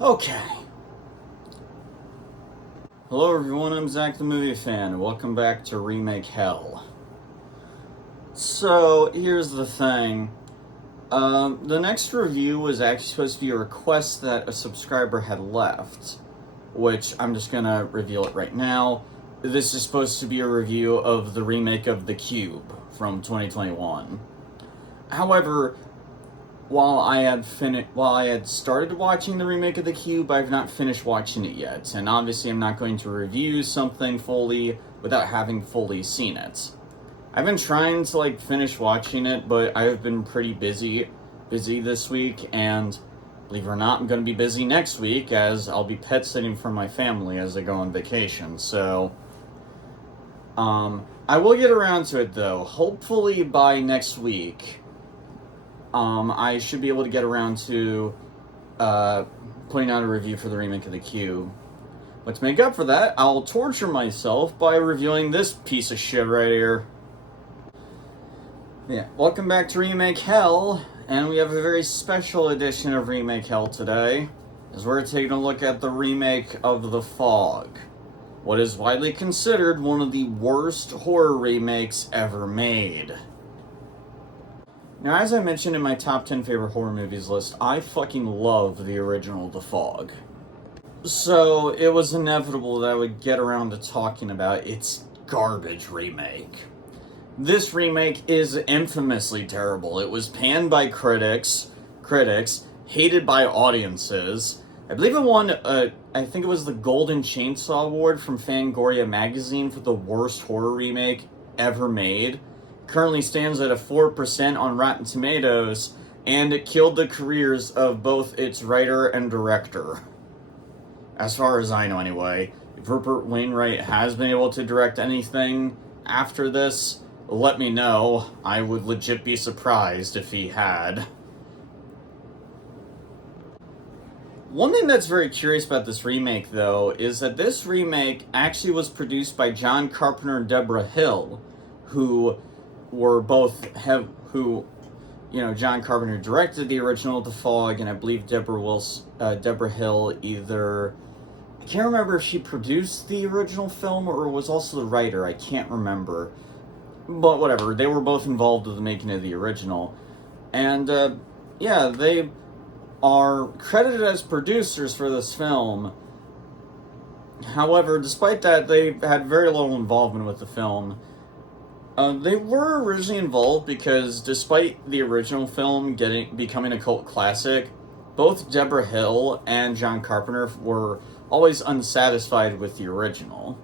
Okay. Hello everyone, I'm Zach the Movie Fan. Welcome back to Remake Hell. So, here's the thing. The next review was actually supposed to be a request that a subscriber had left, which I'm just gonna reveal it right now. This is supposed to be a review of the remake of The Cube from 2021. However, while I had started watching the remake of The Cube, I've not finished watching it yet, and obviously I'm not going to review something fully without having fully seen it. I've been trying to finish watching it, but I've been pretty busy this week, and believe it or not, I'm going to be busy next week as I'll be pet sitting for my family as I go on vacation. So, I will get around to it though. Hopefully by next week. I should be able to get around to putting out a review for the remake of The Cube. But to make up for that, I'll torture myself by reviewing this piece of shit right here. Yeah, welcome back to Remake Hell, and we have a very special edition of Remake Hell today, as we're taking a look at the remake of The Fog, what is widely considered one of the worst horror remakes ever made. Now, as I mentioned in my top 10 favorite horror movies list, I fucking love the original The Fog. So, it was inevitable that I would get around to talking about its garbage remake. This remake is infamously terrible. It was panned by critics, hated by audiences. I believe it won, I think it was the Golden Chainsaw Award from Fangoria magazine for the worst horror remake ever made. Currently stands at a 4% on Rotten Tomatoes, and it killed the careers of both its writer and director. As far as I know, anyway. If Rupert Wainwright has been able to direct anything after this, let me know. I would legit be surprised if he had. One thing that's very curious about this remake, though, is that this remake actually was produced by John Carpenter and Deborah Hill, who John Carpenter directed the original The Fog, and I believe Deborah Hill either, I can't remember if she produced the original film or was also the writer, I can't remember. But whatever, they were both involved with the making of the original. And, they are credited as producers for this film. However, despite that, they had very little involvement with the film. They were originally involved because despite the original film becoming a cult classic, both Deborah Hill and John Carpenter were always unsatisfied with the original.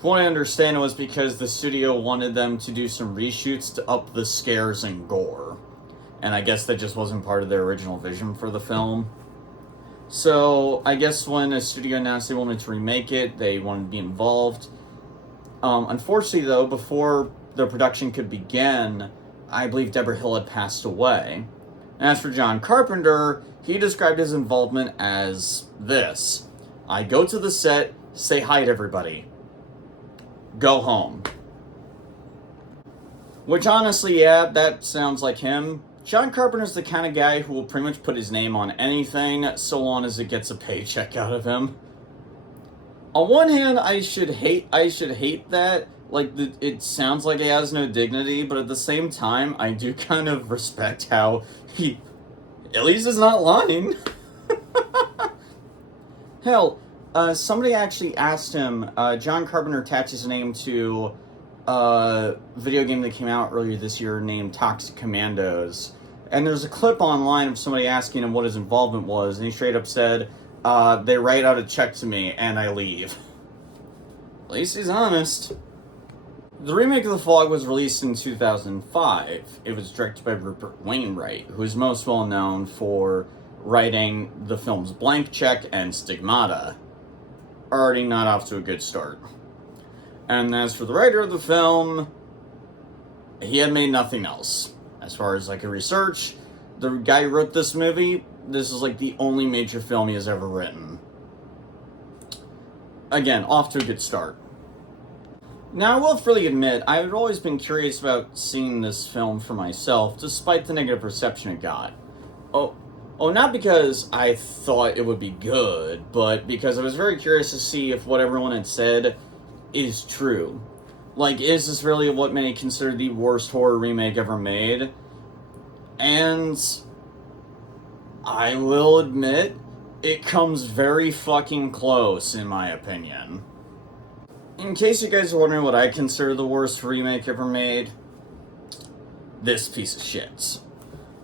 From what I understand, it was because the studio wanted them to do some reshoots to up the scares and gore. And I guess that just wasn't part of their original vision for the film. So, I guess when a studio announced they wanted to remake it, they wanted to be involved. Unfortunately, though, before the production could begin, I believe Deborah Hill had passed away. And as for John Carpenter, he described his involvement as this: I go to the set, say hi to everybody, go home. Which honestly, yeah, that sounds like him. John Carpenter's the kind of guy who will pretty much put his name on anything so long as it gets a paycheck out of him. On one hand, I should hate that. It sounds like he has no dignity, but at the same time, I do kind of respect how he, at least, is not lying. Hell, somebody actually asked him, John Carpenter attached his name to a video game that came out earlier this year named Toxic Commandos. And there's a clip online of somebody asking him what his involvement was, and he straight up said, they write out a check to me, and I leave. At least he's honest. The remake of The Fog was released in 2005. It was directed by Rupert Wainwright, who is most well known for writing the films Blank Check and Stigmata. Already not off to a good start. And as for the writer of the film, he had made nothing else. As far as I could research, the guy who wrote this movie, this is the only major film he has ever written. Again, off to a good start. Now, I will freely admit, I had always been curious about seeing this film for myself, despite the negative reception it got. Oh, not because I thought it would be good, but because I was very curious to see if what everyone had said is true. Like, is this really what many consider the worst horror remake ever made? And I will admit, it comes very fucking close, in my opinion. In case you guys are wondering what I consider the worst remake ever made, this piece of shit.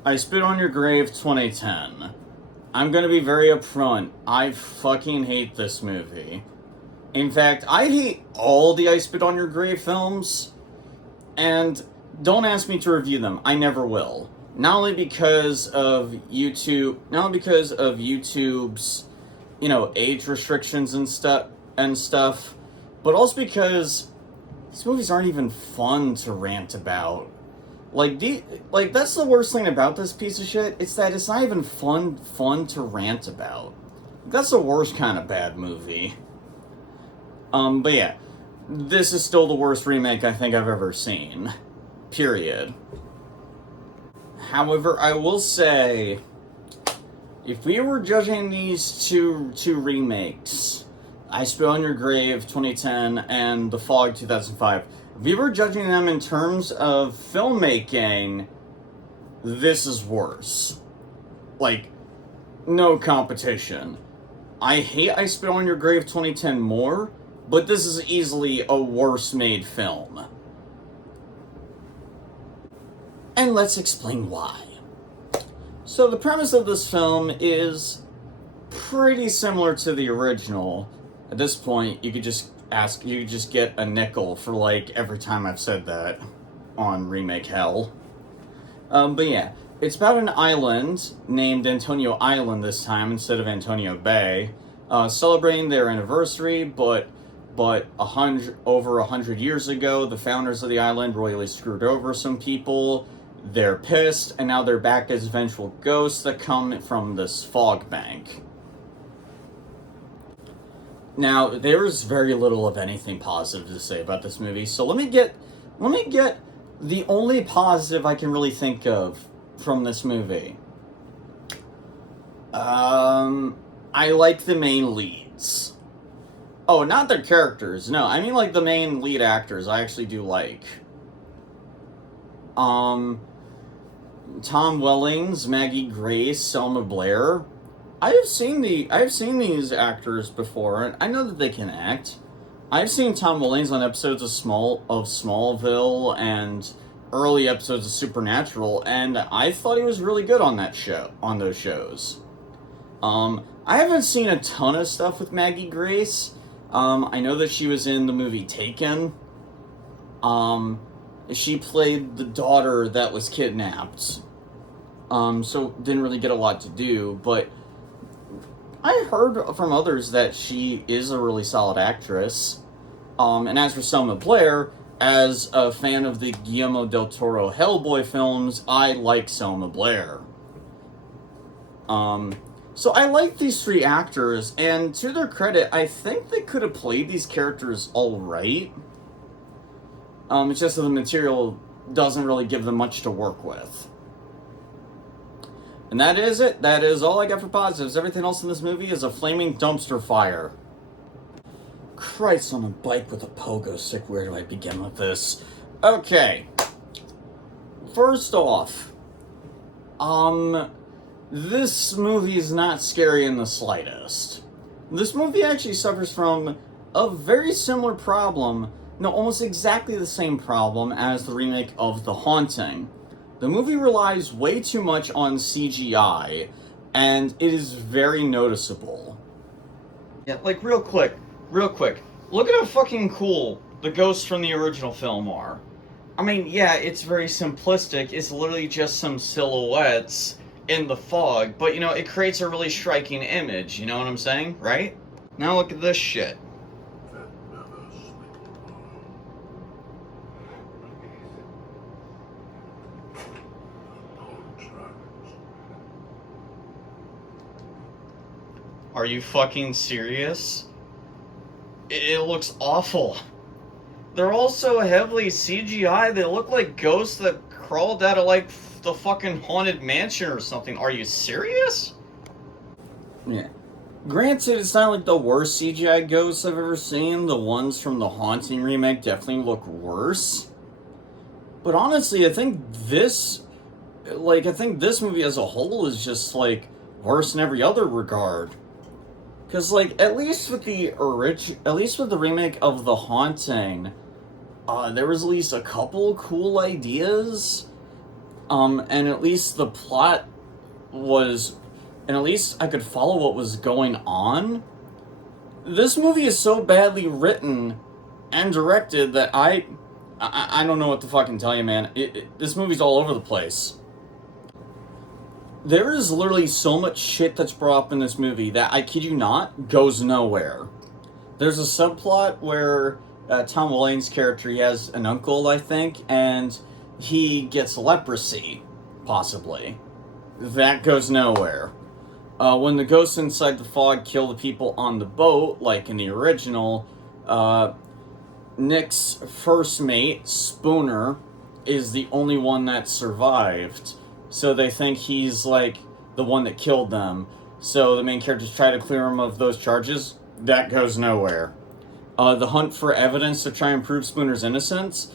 I Spit on Your Grave 2010. I'm gonna be very upfront. I fucking hate this movie. In fact, I hate all the I Spit on Your Grave films, and don't ask me to review them. I never will. Not only because of YouTube's, age restrictions and stuff, but also because these movies aren't even fun to rant about. That's the worst thing about this piece of shit. It's that it's not even fun to rant about. That's the worst kind of bad movie. But yeah, this is still the worst remake I think I've ever seen. Period. However, I will say, if we were judging these two remakes, I Spit on Your Grave 2010 and The Fog 2005, if we were judging them in terms of filmmaking, this is worse. Like, no competition. I hate I Spit on Your Grave 2010 more, but this is easily a worse made film. And let's explain why. So the premise of this film is pretty similar to the original. At this point, you could just get a nickel for like every time I've said that on Remake Hell. But yeah, it's about an island named Antonio Island this time instead of Antonio Bay, celebrating their anniversary. But over 100 years ago, the founders of the island royally screwed over some people. They're pissed, and now they're back as vengeful ghosts that come from this fog bank. Now, there's very little of anything positive to say about this movie, so let me get the only positive I can really think of from this movie. I like the main leads. Oh, not their characters, no, I mean like the main lead actors I actually do like. Tom Wellings, Maggie Grace, Selma Blair. I've seen these actors before, and I know that they can act. I've seen Tom Wellings on episodes of Smallville and early episodes of Supernatural, and I thought he was really good on those shows. I haven't seen a ton of stuff with Maggie Grace. I know that she was in the movie Taken. She played the daughter that was kidnapped. So didn't really get a lot to do, but I heard from others that she is a really solid actress. And as for Selma Blair, as a fan of the Guillermo del Toro Hellboy films, I like Selma Blair. So I like these three actors, and to their credit, I think they could have played these characters alright. It's just that the material doesn't really give them much to work with. And that is it. That is all I got for positives. Everything else in this movie is a flaming dumpster fire. Christ on a bike with a pogo stick. Where do I begin with this? Okay. First off, this movie is not scary in the slightest. This movie actually suffers from a very similar problem, no, almost exactly the same problem as the remake of The Haunting. The movie relies way too much on CGI, and it is very noticeable. Yeah, like real quick, look at how fucking cool the ghosts from the original film are. I mean, yeah, it's very simplistic, it's literally just some silhouettes in the fog, but it creates a really striking image, you know what I'm saying, right? Now look at this shit. Are you fucking serious? It looks awful. They're all so heavily CGI, they look like ghosts that crawled out of, the fucking Haunted Mansion or something. Are you serious? Yeah. Granted, it's not like the worst CGI ghosts I've ever seen. The ones from the Haunting remake definitely look worse. But honestly, I think this movie as a whole is just, like, worse in every other regard. Because, like, at least with the remake of The Haunting, there was at least a couple cool ideas. And at least the plot was, and at least I could follow what was going on. This movie is so badly written and directed that I don't know what to fucking tell you, man. This movie's all over the place. There is literally so much shit that's brought up in this movie that, I kid you not, goes nowhere. There's a subplot where Tom Williams' character, he has an uncle, I think, and he gets leprosy, possibly. That goes nowhere. When the ghosts inside the fog kill the people on the boat, like in the original, Nick's first mate, Spooner, is the only one that survived. So they think he's, like, the one that killed them. So the main characters try to clear him of those charges. That goes nowhere. The hunt for evidence to try and prove Spooner's innocence,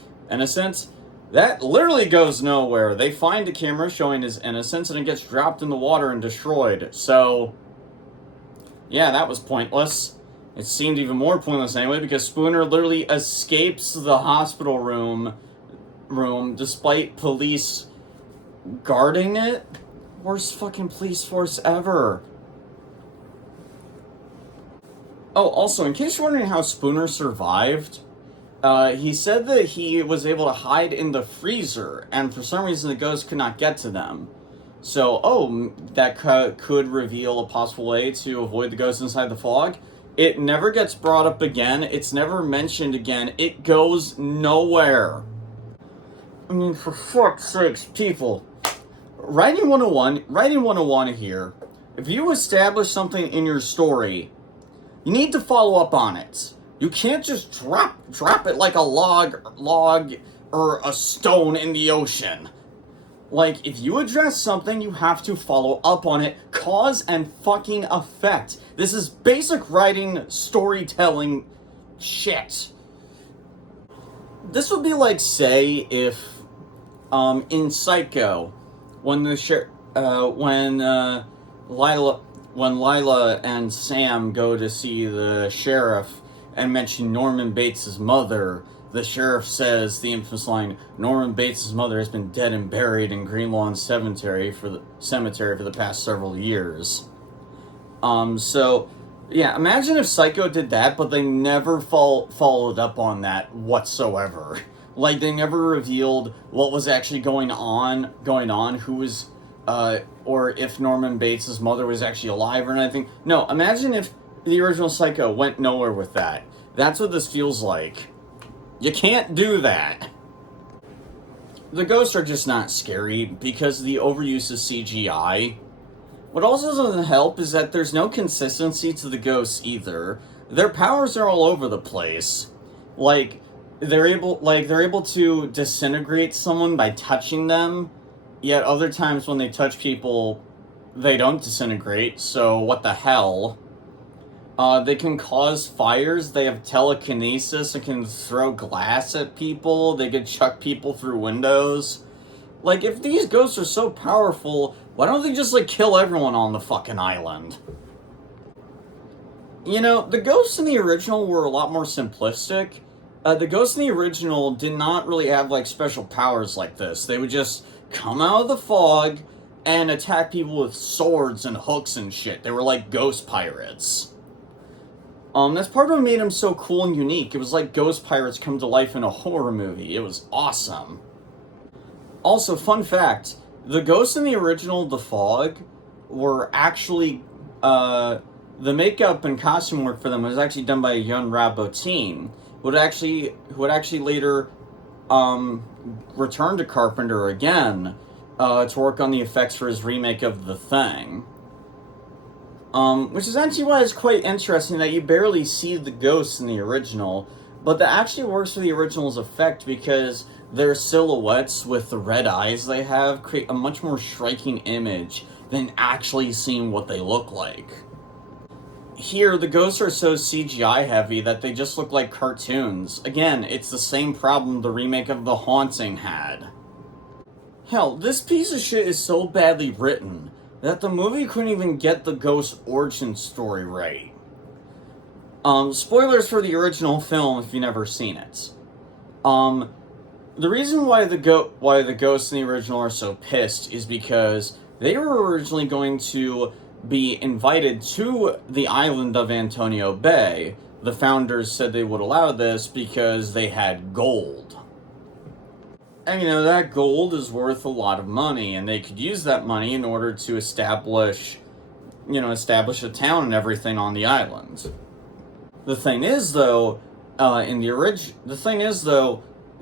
that literally goes nowhere. They find a camera showing his innocence, and it gets dropped in the water and destroyed. So, yeah, that was pointless. It seemed even more pointless anyway, because Spooner literally escapes the hospital room despite police guarding it. Worst fucking police force ever. Oh, also, in case you're wondering how Spooner survived, he said that he was able to hide in the freezer, and for some reason the ghosts could not get to them. So, that could reveal a possible way to avoid the ghosts inside the fog. It never gets brought up again. It's never mentioned again. It goes nowhere. I mean, for fuck's sakes, people. Writing 101 here. If you establish something in your story, you need to follow up on it. You can't just drop it like a log or a stone in the ocean. Like, if you address something, you have to follow up on it. Cause and fucking effect. This is basic writing, storytelling shit. This would be like, say, if, in Psycho, when Lila and Sam go to see the sheriff and mention Norman Bates' mother, the sheriff says the infamous line, "Norman Bates' mother has been dead and buried in Greenlawn Cemetery for the past several years." So, yeah, imagine if Psycho did that, but they never followed up on that whatsoever. Like, they never revealed what was actually going on, who was, or if Norman Bates' mother was actually alive or anything. No, imagine if the original Psycho went nowhere with that. That's what this feels like. You can't do that. The ghosts are just not scary because of the overuse of CGI. What also doesn't help is that there's no consistency to the ghosts either. Their powers are all over the place. Like, they're able to disintegrate someone by touching them, yet other times when they touch people, they don't disintegrate, so what the hell? They can cause fires, they have telekinesis, they can throw glass at people, they can chuck people through windows. Like, if these ghosts are so powerful, why don't they just, like, kill everyone on the fucking island? You know, the ghosts in the original were a lot more simplistic. The ghosts in the original did not really have, like, special powers like this. They would just come out of the fog and attack people with swords and hooks and shit. They were like ghost pirates. That's part of what made them so cool and unique. It was like ghost pirates come to life in a horror movie. It was awesome. Also, fun fact, the ghosts in the original The Fog were actually, the makeup and costume work for them was actually done by a young Rob Bottin, who would actually later return to Carpenter again to work on the effects for his remake of The Thing. Which is actually why it's quite interesting that you barely see the ghosts in the original, but that actually works for the original's effect because their silhouettes with the red eyes they have create a much more striking image than actually seeing what they look like. Here, the ghosts are so CGI heavy that they just look like cartoons. Again, it's the same problem the remake of The Haunting had. Hell, this piece of shit is so badly written that the movie couldn't even get the ghost origin story right. Spoilers for the original film if you've never seen it. The reason why the ghosts in the original are so pissed is because they were originally going to be invited to the island of Antonio Bay. The founders said they would allow this because they had gold. And that gold is worth a lot of money, and they could use that money in order to establish a town and everything on the island. The thing is though,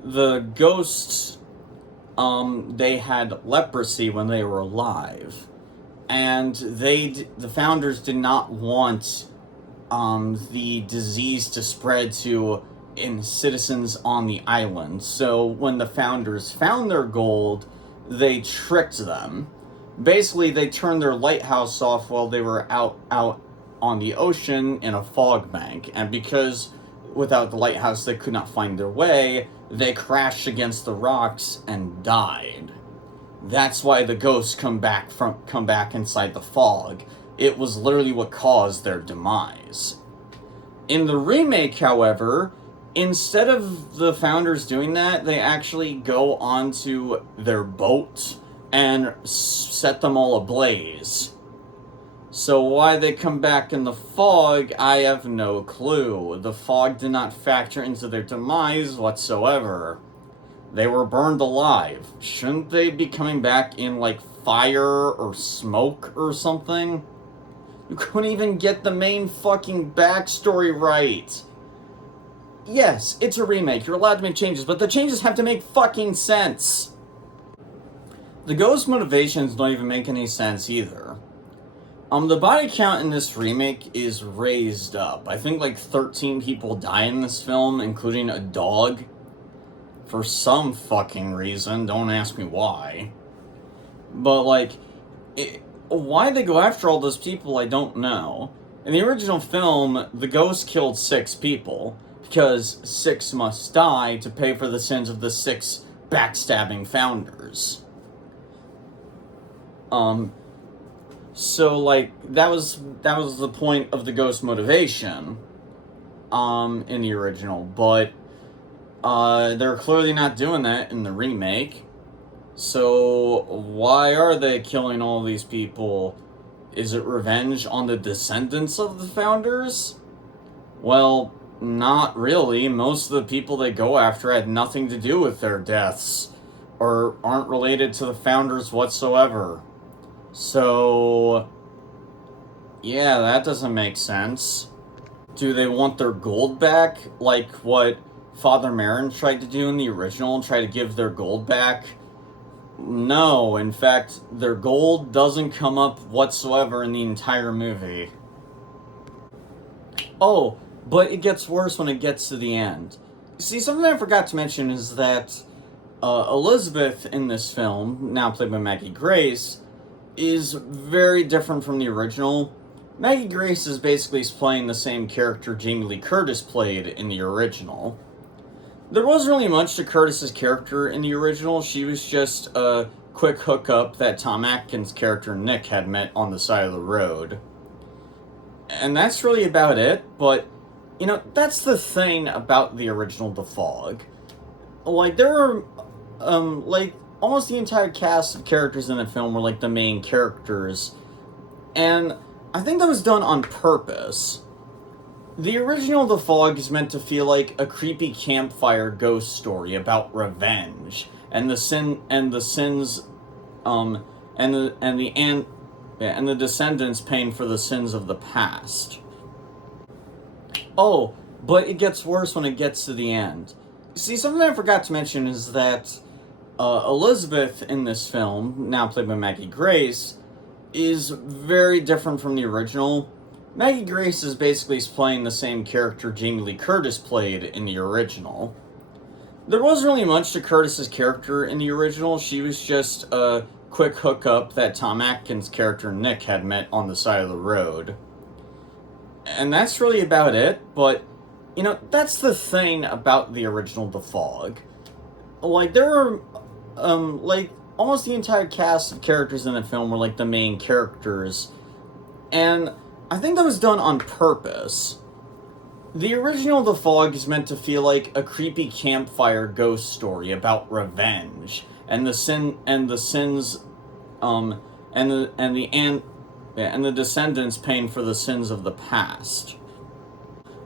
the ghosts, they had leprosy when they were alive. And the founders did not want the disease to spread to citizens on the island. So when the founders found their gold, they tricked them. Basically, they turned their lighthouse off while they were out on the ocean in a fog bank. And because without the lighthouse they could not find their way, they crashed against the rocks and died. That's why the ghosts come back inside the fog. It was literally what caused their demise. In the remake, however, instead of the founders doing that, they actually go onto their boat and set them all ablaze. So why they come back in the fog, I have no clue. The fog did not factor into their demise whatsoever. They were burned alive. Shouldn't they be coming back in, fire or smoke or something? You couldn't even get the main fucking backstory right. Yes, it's a remake. You're allowed to make changes, but the changes have to make fucking sense. The ghost motivations don't even make any sense either. The body count in this remake is raised up. I think 13 people die in this film, including a dog. For some fucking reason, don't ask me why. But, why they go after all those people, I don't know. In the original film, the ghost killed 6 people, because 6 must die to pay for the sins of the 6 backstabbing founders. So, that was the point of the ghost motivation, in the original, but they're clearly not doing that in the remake. So why are they killing all these people? Is it revenge on the descendants of the founders? Well, not really. Most of the people they go after had nothing to do with their deaths, or aren't related to the founders whatsoever. So, yeah, that doesn't make sense. Do they want their gold back, like what Father Merrin tried to do in the original, and try to give their gold back? No, in fact, their gold doesn't come up whatsoever in the entire movie. Oh, but it gets worse when it gets to the end. See, something I forgot to mention is that Elizabeth in this film, now played by Maggie Grace, is very different from the original. Maggie Grace is basically playing the same character Jamie Lee Curtis played in the original. There wasn't really much to Curtis's character in the original. She was just a quick hookup that Tom Atkins' character Nick had met on the side of the road. And that's really about it, but, that's the thing about the original The Fog. There were, almost the entire cast of characters in the film were, the main characters. And I think that was done on purpose. The original The Fog is meant to feel like a creepy campfire ghost story about revenge and the descendants paying for the sins of the past. Oh, but it gets worse when it gets to the end. See, something I forgot to mention is that Elizabeth in this film, now played by Maggie Grace, is very different from the original. Maggie Grace is basically playing the same character Jamie Lee Curtis played in the original. there wasn't really much to Curtis's character in the original. She was just a quick hookup that Tom Atkins' character Nick had met on the side of the road. And that's really about it, but, you know, that's the thing about the original The Fog. Like, there are, like, almost the entire cast of characters in the film were, like, the main characters, and I think that was done on purpose. The original The Fog is meant to feel like a creepy campfire ghost story about revenge, and the sins, and the descendants paying for the sins of the past.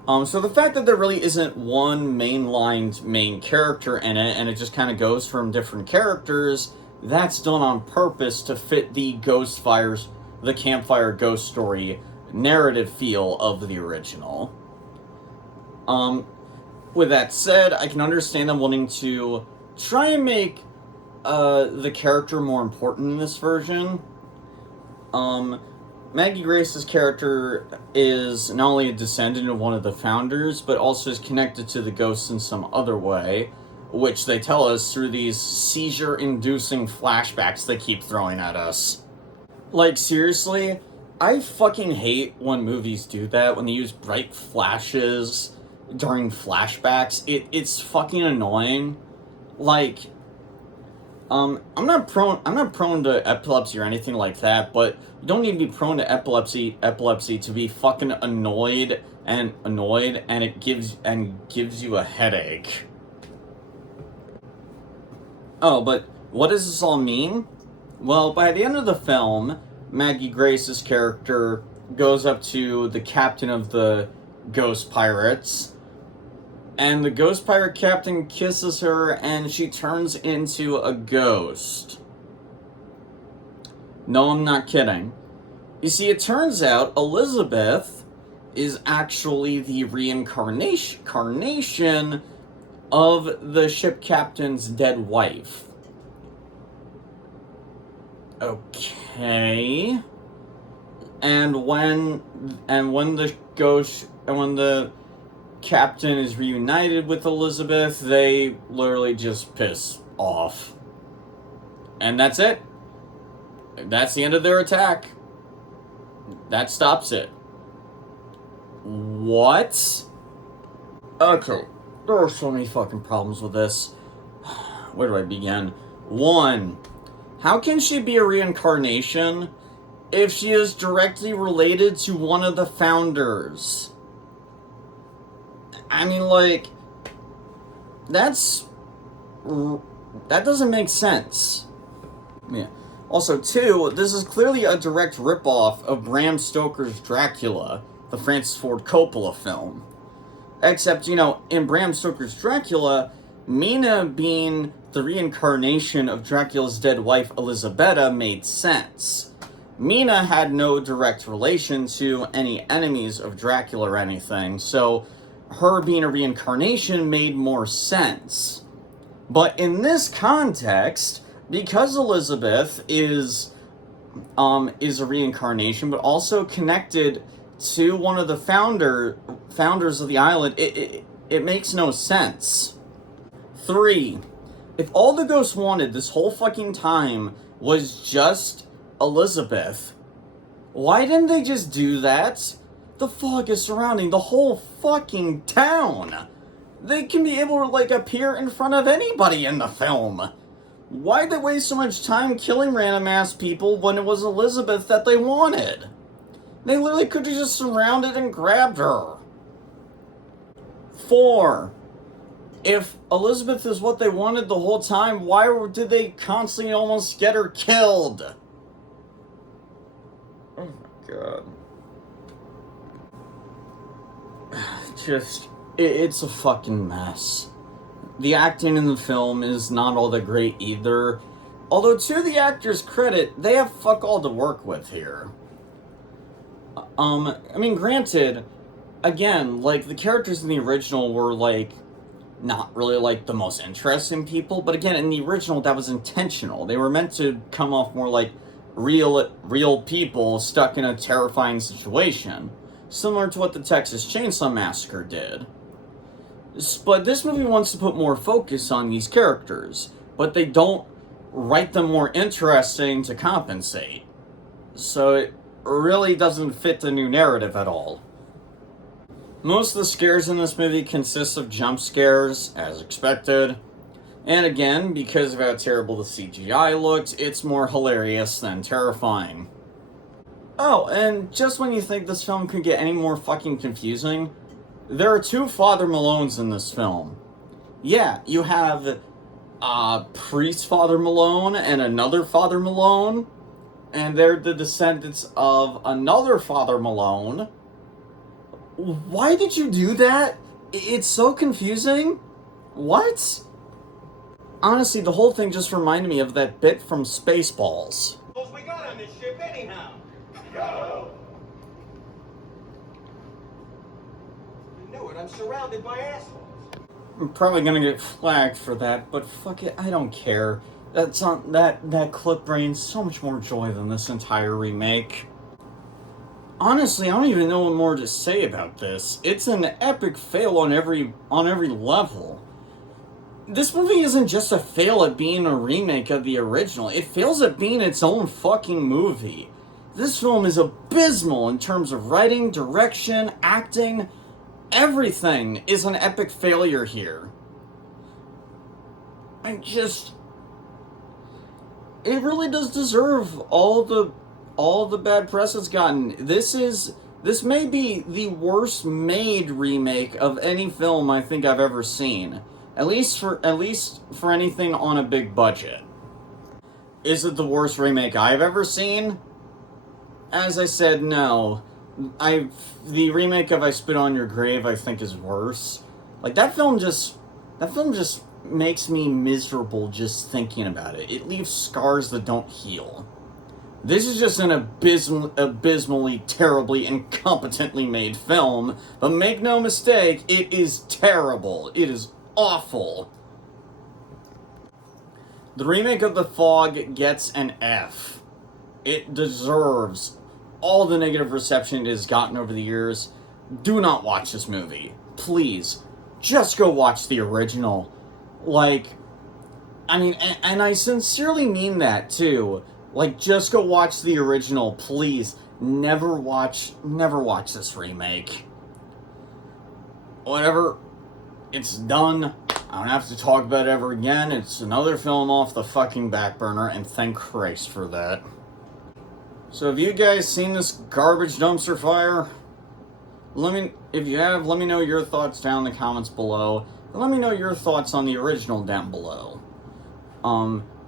So the fact that there really isn't one mainlined main character in it, and it just kind of goes from different characters, that's done on purpose to fit the campfire ghost story narrative feel of the original. With that said, I can understand them wanting to try and make the character more important in this version. Maggie Grace's character is not only a descendant of one of the founders, but also is connected to the ghosts in some other way, which they tell us through these seizure-inducing flashbacks they keep throwing at us. Like, seriously, I fucking hate when movies do that, when they use bright flashes during flashbacks. It's fucking annoying. Like, I'm not prone to epilepsy or anything like that, but you don't need to be prone to epilepsy to be fucking annoyed, and it gives you a headache. Oh, but what does this all mean? Well, by the end of the film, Maggie Grace's character goes up to the captain of the Ghost Pirates, and the Ghost Pirate captain kisses her, and she turns into a ghost. No, I'm not kidding. You see, it turns out Elizabeth is actually the reincarnation of the ship captain's dead wife. Okay. And when the captain is reunited with Elizabeth, they literally just piss off. And that's it. That's the end of their attack. That stops it. What? Okay. There are so many fucking problems with this. Where do I begin? 1. How can she be a reincarnation if she is directly related to one of the founders? I mean, like, that doesn't make sense. Yeah. Also, 2, this is clearly a direct ripoff of Bram Stoker's Dracula, the Francis Ford Coppola film. Except, you know, in Bram Stoker's Dracula, Mina being the reincarnation of Dracula's dead wife, Elisabetta, made sense. Mina had no direct relation to any enemies of Dracula or anything, so her being a reincarnation made more sense. But in this context, because Elizabeth is a reincarnation, but also connected to one of the founders of the island, it makes no sense. 3. If all the ghosts wanted this whole fucking time was just Elizabeth, why didn't they just do that? The fog is surrounding the whole fucking town. They can be able to, like, appear in front of anybody in the film. Why'd they waste so much time killing random ass people when it was Elizabeth that they wanted? They literally could have just surrounded and grabbed her. 4. If Elizabeth is what they wanted the whole time, why did they constantly almost get her killed? Oh my god. It's a fucking mess. The acting in the film is not all that great either. Although, to the actors' credit, they have fuck all to work with here. I mean, granted, again, like, the characters in the original were, like, not really, like, the most interesting people, but again, in the original, that was intentional. They were meant to come off more like real people stuck in a terrifying situation, similar to what the Texas Chainsaw Massacre did. But this movie wants to put more focus on these characters, but they don't write them more interesting to compensate. So it really doesn't fit the new narrative at all. Most of the scares in this movie consist of jump scares, as expected. And again, because of how terrible the CGI looked, it's more hilarious than terrifying. Oh, and just when you think this film could get any more fucking confusing, there are two Father Malones in this film. Yeah, you have priest Father Malone and another Father Malone, and they're the descendants of another Father Malone. Why did you do that? It's so confusing. What? Honestly, the whole thing just reminded me of that bit from Spaceballs. We got on this ship anyhow. Yo! You knew it. I'm surrounded by assholes. I'm probably gonna get flagged for that, but fuck it, I don't care. That clip brings so much more joy than this entire remake. Honestly, I don't even know what more to say about this. It's an epic fail on every level. This movie isn't just a fail at being a remake of the original. It fails at being its own fucking movie. This film is abysmal in terms of writing, direction, acting. Everything is an epic failure here. It really does deserve all the bad press it's gotten. This may be the worst made remake of any film I think I've ever seen. At least for anything on a big budget. Is it the worst remake I've ever seen? As I said, no. The remake of I Spit on Your Grave I think is worse. Like that film just makes me miserable just thinking about it. It leaves scars that don't heal. This is just an abysmally, terribly, incompetently made film, but make no mistake, it is terrible. It is awful. The remake of The Fog gets an F. It deserves all the negative reception it has gotten over the years. Do not watch this movie. Please. Just go watch the original. And I sincerely mean that, too. Just go watch the original, please. Never watch this remake. Whatever. It's done. I don't have to talk about it ever again. It's another film off the fucking back burner, and thank Christ for that. So have you guys seen this garbage dumpster fire? If you have, let me know your thoughts down in the comments below. And let me know your thoughts on the original down below.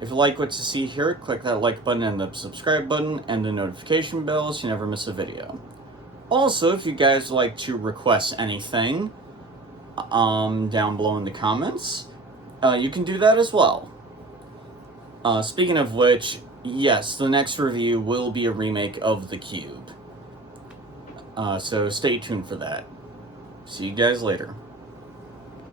If you like what you see here, click that like button and the subscribe button and the notification bell so you never miss a video. Also, if you guys would like to request anything, down below in the comments, you can do that as well. Speaking of which, yes, the next review will be a remake of The Cube. So stay tuned for that. See you guys later.